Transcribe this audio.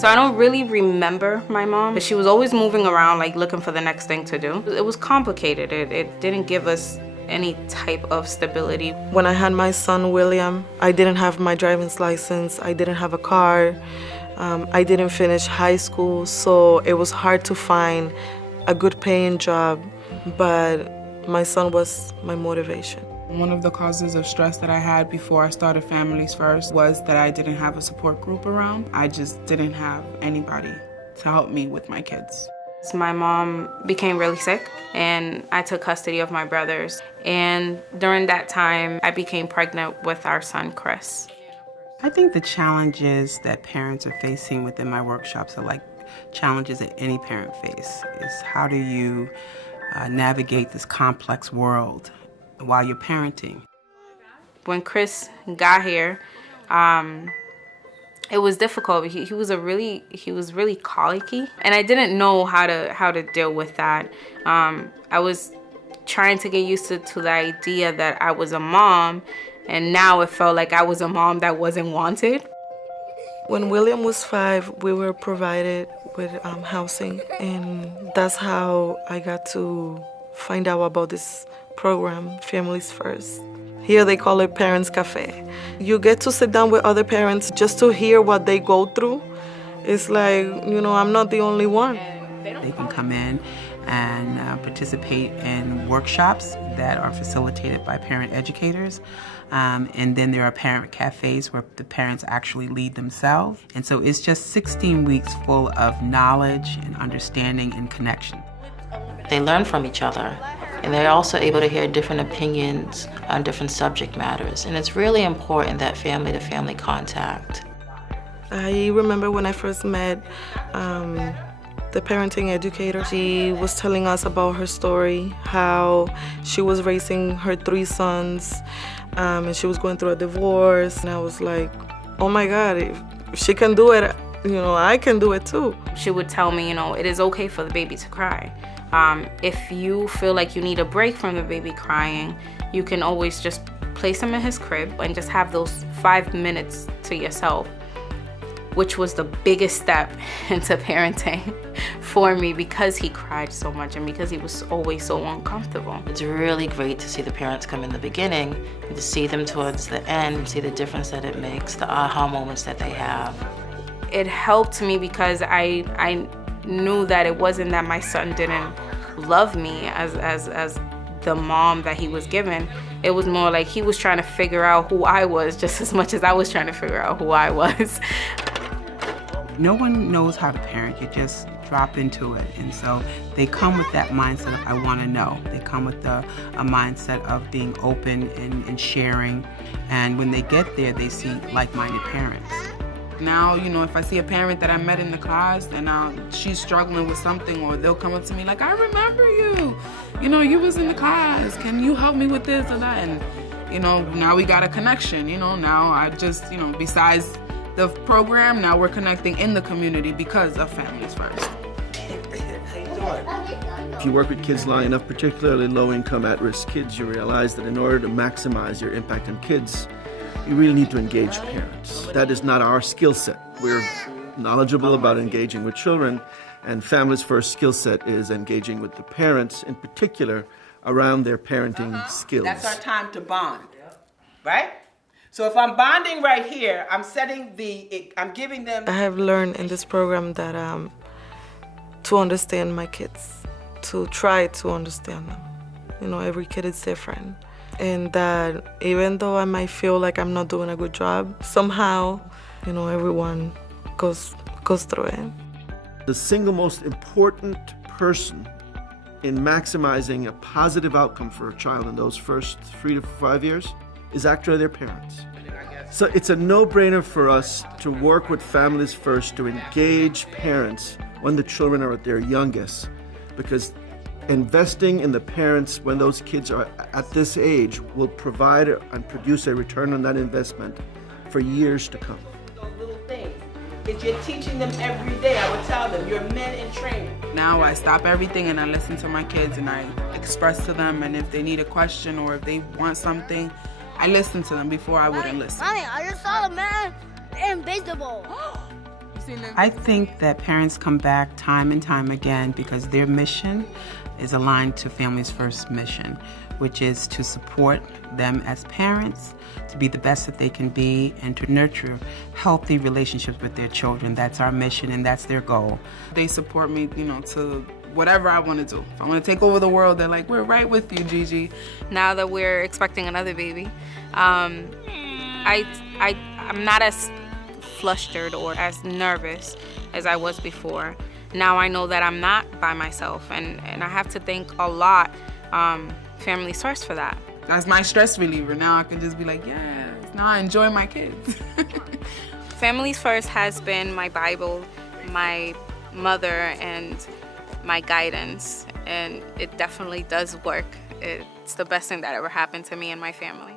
So I don't really remember my mom, but she was always moving around, like looking for the next thing to do. It was complicated. It didn't give us any type of stability. When I had my son, William, I didn't have my driver's license. I didn't have a car. I didn't finish high school, so it was hard to find a good paying job, but my son was my motivation. One of the causes of stress that I had before I started Families First was that I didn't have a support group around. I just didn't have anybody to help me with my kids. My mom became really sick and I took custody of my brothers. And during that time, I became pregnant with our son, Chris. I think the challenges that parents are facing within my workshops are like challenges that any parent face. Is how do you navigate this complex world while you're parenting? When Chris got here, it was difficult. He was really colicky, and I didn't know how to deal with that. I was trying to get used to the idea that I was a mom, and now it felt like I was a mom that wasn't wanted. When William was 5, we were provided with housing, and that's how I got to find out about this program, Families First. Here they call it Parents Cafe. You get to sit down with other parents just to hear what they go through. It's like, I'm not the only one. They can come in and participate in workshops that are facilitated by parent educators. And then there are parent cafes where the parents actually lead themselves. And so it's just 16 weeks full of knowledge and understanding and connection. They learn from each other, and they're also able to hear different opinions on different subject matters. And it's really important, that family-to-family contact. I remember when I first met the parenting educator. She was telling us about her story, how she was raising her 3 sons, and she was going through a divorce. And I was like, oh my God, if she can do it, I can do it too. She would tell me, it is okay for the baby to cry. If you feel like you need a break from the baby crying, you can always just place him in his crib and just have those 5 minutes to yourself, which was the biggest step into parenting for me, because he cried so much and because he was always so uncomfortable. It's really great to see the parents come in the beginning and to see them towards the end and see the difference that it makes, the aha moments that they have. It helped me because I knew that it wasn't that my son didn't love me as the mom that he was given. It was more like he was trying to figure out who I was just as much as I was trying to figure out who I was. No one knows how to parent. You just drop into it. And so they come with that mindset of, I want to know. They come with a mindset of being open and sharing. And when they get there, they see like-minded parents. Now, if I see a parent that I met in the class and she's struggling with something, or they'll come up to me like, I remember you. You was in the class. Can you help me with this or that? And, now we got a connection. Now I just, besides the program, now we're connecting in the community because of Families First. If you work with kids long enough, particularly low-income, at-risk kids, you realize that in order to maximize your impact on kids, you really need to engage parents. That is not our skill set. We're knowledgeable about engaging with children, and Families First skill set is engaging with the parents, in particular, around their parenting skills. That's our time to bond, right? So if I'm bonding right here, I'm giving them... I have learned in this program that to understand my kids, to try to understand them. Every kid is different. And that even though I might feel like I'm not doing a good job, somehow, everyone goes through it. The single most important person in maximizing a positive outcome for a child in those first 3 to 5 years is actually their parents. So it's a no-brainer for us to work with Families First to engage parents when the children are at their youngest, because investing in the parents when those kids are at this age will provide and produce a return on that investment for years to come. Those little things, if you're teaching them every day, I would tell them, you're men in training. Now I stop everything and I listen to my kids and I express to them, and if they need a question or if they want something, I listen to them before I wouldn't listen. Mommy, I just saw the man in baseball. I think that parents come back time and time again because their mission is aligned to Families First mission, which is to support them as parents, to be the best that they can be, and to nurture healthy relationships with their children. That's our mission and that's their goal. They support me, to whatever I want to do. If I want to take over the world, they're like, we're right with you, Gigi. Now that we're expecting another baby, I'm not as flustered or as nervous as I was before. Now I know that I'm not by myself, and I have to thank a lot Families First for that. That's my stress reliever. Now I can just be like, yes, now I enjoy my kids. Families First has been my Bible, my mother, and my guidance, and it definitely does work. It's the best thing that ever happened to me and my family.